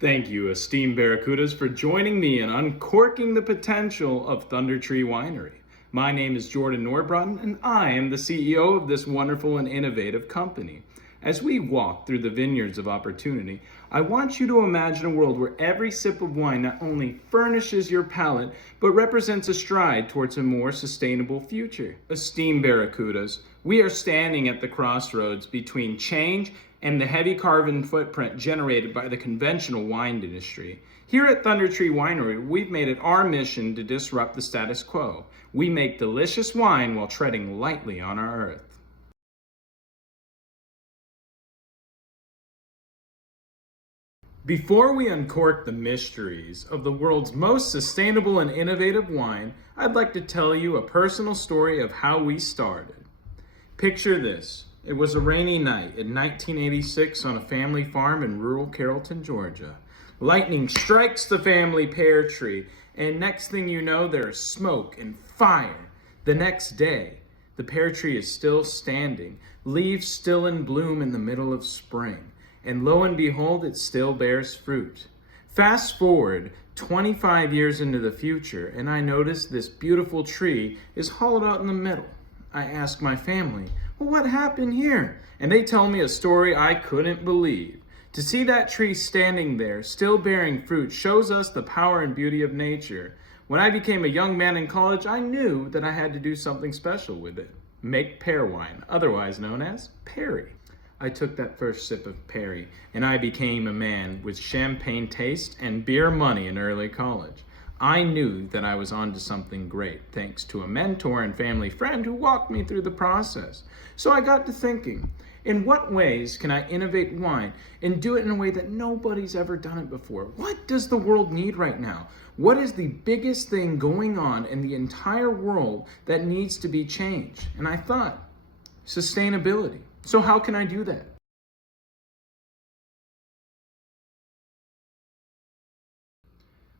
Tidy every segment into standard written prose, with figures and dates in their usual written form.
Thank you, esteemed Barracudas, for joining me in uncorking the potential of Thunder Tree Winery. My name is Jordan Norbrotten, and I am the CEO of this wonderful and innovative company. As we walk through the vineyards of opportunity, I want you to imagine a world where every sip of wine not only furnishes your palate, but represents a stride towards a more sustainable future. Esteemed Barracudas, we are standing at the crossroads between change and the heavy carbon footprint generated by the conventional wine industry. Here at Thunder Tree Winery, we've made it our mission to disrupt the status quo. We make delicious wine while treading lightly on our earth. Before we uncork the mysteries of the world's most sustainable and innovative wine, I'd like to tell you a personal story of how we started. Picture this. It was a rainy night in 1986 on a family farm in rural Carrollton, Georgia. Lightning strikes the family pear tree, and next thing you know, there's smoke and fire. The next day, the pear tree is still standing, leaves still in bloom in the middle of spring, and lo and behold, it still bears fruit. Fast forward 25 years into the future, and I notice this beautiful tree is hollowed out in the middle. I ask my family, well, what happened here? And they tell me a story I couldn't believe. To see that tree standing there, still bearing fruit, shows us the power and beauty of nature. When I became a young man in college, I knew that I had to do something special with it. Make pear wine, otherwise known as Perry. I took that first sip of Perry, and I became a man with champagne taste and beer money in early college. I knew that I was onto something great, thanks to a mentor and family friend who walked me through the process. So I got to thinking, in what ways can I innovate wine and do it in a way that nobody's ever done it before? What does the world need right now? What is the biggest thing going on in the entire world that needs to be changed? And I thought, sustainability. So how can I do that?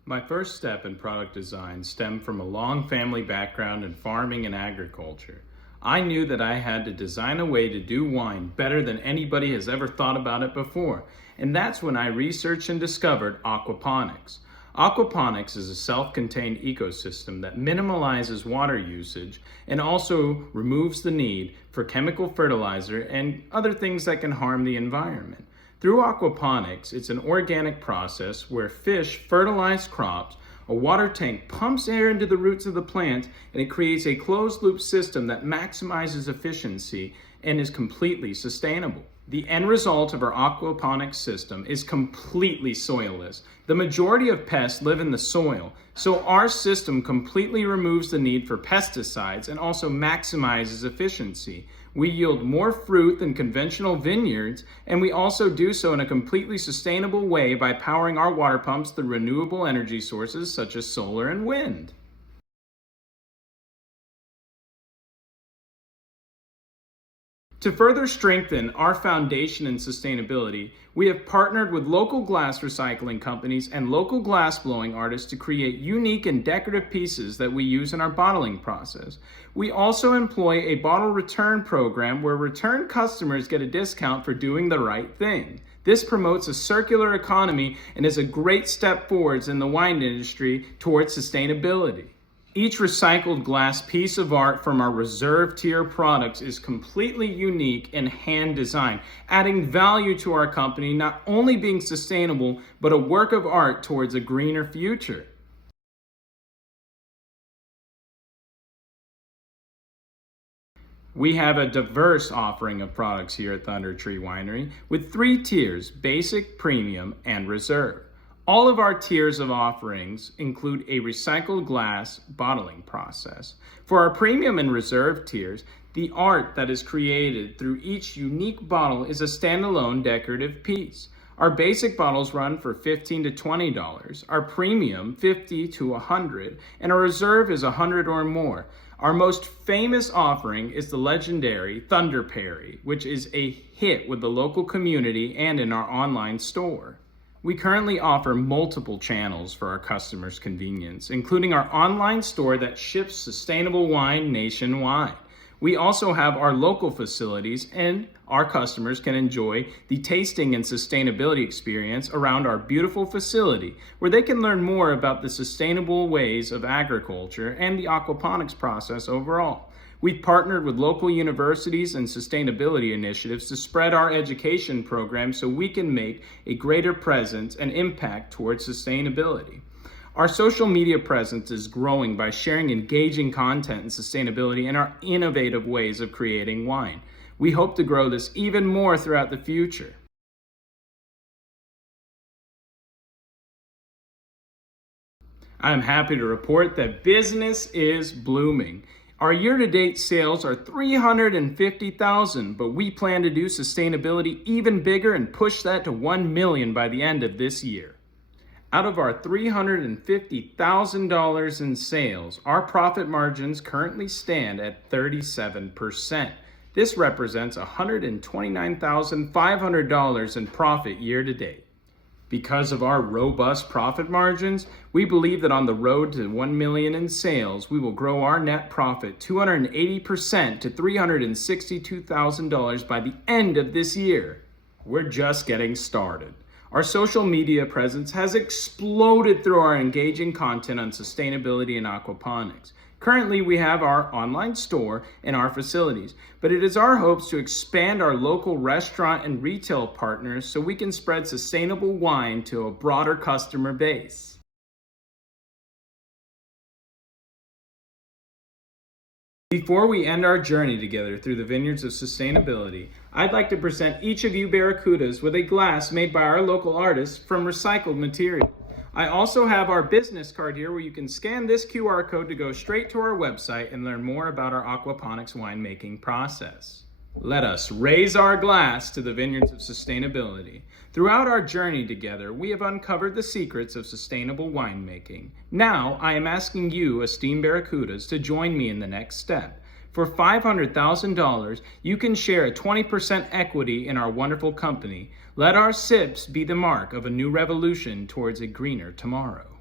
My first step in product design stemmed from a long family background in farming and agriculture. I knew that I had to design a way to do wine better than anybody has ever thought about it before, and that's when I researched and discovered aquaponics. Aquaponics is a self-contained ecosystem that minimalizes water usage and also removes the need for chemical fertilizer and other things that can harm the environment. Through aquaponics, it's an organic process where fish fertilize crops, a water tank pumps air into the roots of the plant, and it creates a closed-loop system that maximizes efficiency and is completely sustainable. The end result of our aquaponics system is completely soilless. The majority of pests live in the soil, so our system completely removes the need for pesticides and also maximizes efficiency. We yield more fruit than conventional vineyards, and we also do so in a completely sustainable way by powering our water pumps through renewable energy sources such as solar and wind. To further strengthen our foundation in sustainability, we have partnered with local glass recycling companies and local glass blowing artists to create unique and decorative pieces that we use in our bottling process. We also employ a bottle return program where return customers get a discount for doing the right thing. This promotes a circular economy and is a great step forwards in the wine industry towards sustainability. Each recycled glass piece of art from our reserve tier products is completely unique and hand designed, adding value to our company, not only being sustainable, but a work of art towards a greener future. We have a diverse offering of products here at Thunder Tree Winery with 3 tiers: basic, premium, and reserve. All of our tiers of offerings include a recycled glass bottling process. For our premium and reserve tiers, the art that is created through each unique bottle is a standalone decorative piece. Our basic bottles run for $15 to $20, our premium $50 to $100, and our reserve is $100 or more. Our most famous offering is the legendary Thunder Perry, which is a hit with the local community and in our online store. We currently offer multiple channels for our customers' convenience, including our online store that ships sustainable wine nationwide. We also have our local facilities, and our customers can enjoy the tasting and sustainability experience around our beautiful facility, where they can learn more about the sustainable ways of agriculture and the aquaponics process overall. We've partnered with local universities and sustainability initiatives to spread our education programs so we can make a greater presence and impact towards sustainability. Our social media presence is growing by sharing engaging content and sustainability and our innovative ways of creating wine. We hope to grow this even more throughout the future. I am happy to report that business is blooming. Our year-to-date sales are $350,000, but we plan to do sustainability even bigger and push that to $1 million by the end of this year. Out of our $350,000 in sales, our profit margins currently stand at 37%. This represents $129,500 in profit year-to-date. Because of our robust profit margins, we believe that on the road to $1 million in sales, we will grow our net profit 280% to $362,000 by the end of this year. We're just getting started. Our social media presence has exploded through our engaging content on sustainability and aquaponics. Currently, we have our online store and our facilities, but it is our hopes to expand our local restaurant and retail partners so we can spread sustainable wine to a broader customer base. Before we end our journey together through the vineyards of sustainability, I'd like to present each of you Barracudas with a glass made by our local artists from recycled material. I also have our business card here where you can scan this QR code to go straight to our website and learn more about our aquaponics winemaking process. Let us raise our glass to the vineyards of sustainability. Throughout our journey together, we have uncovered the secrets of sustainable winemaking. Now, I am asking you, esteemed Barracudas, to join me in the next step. For $500,000, you can share a 20% equity in our wonderful company. Let our sips be the mark of a new revolution towards a greener tomorrow.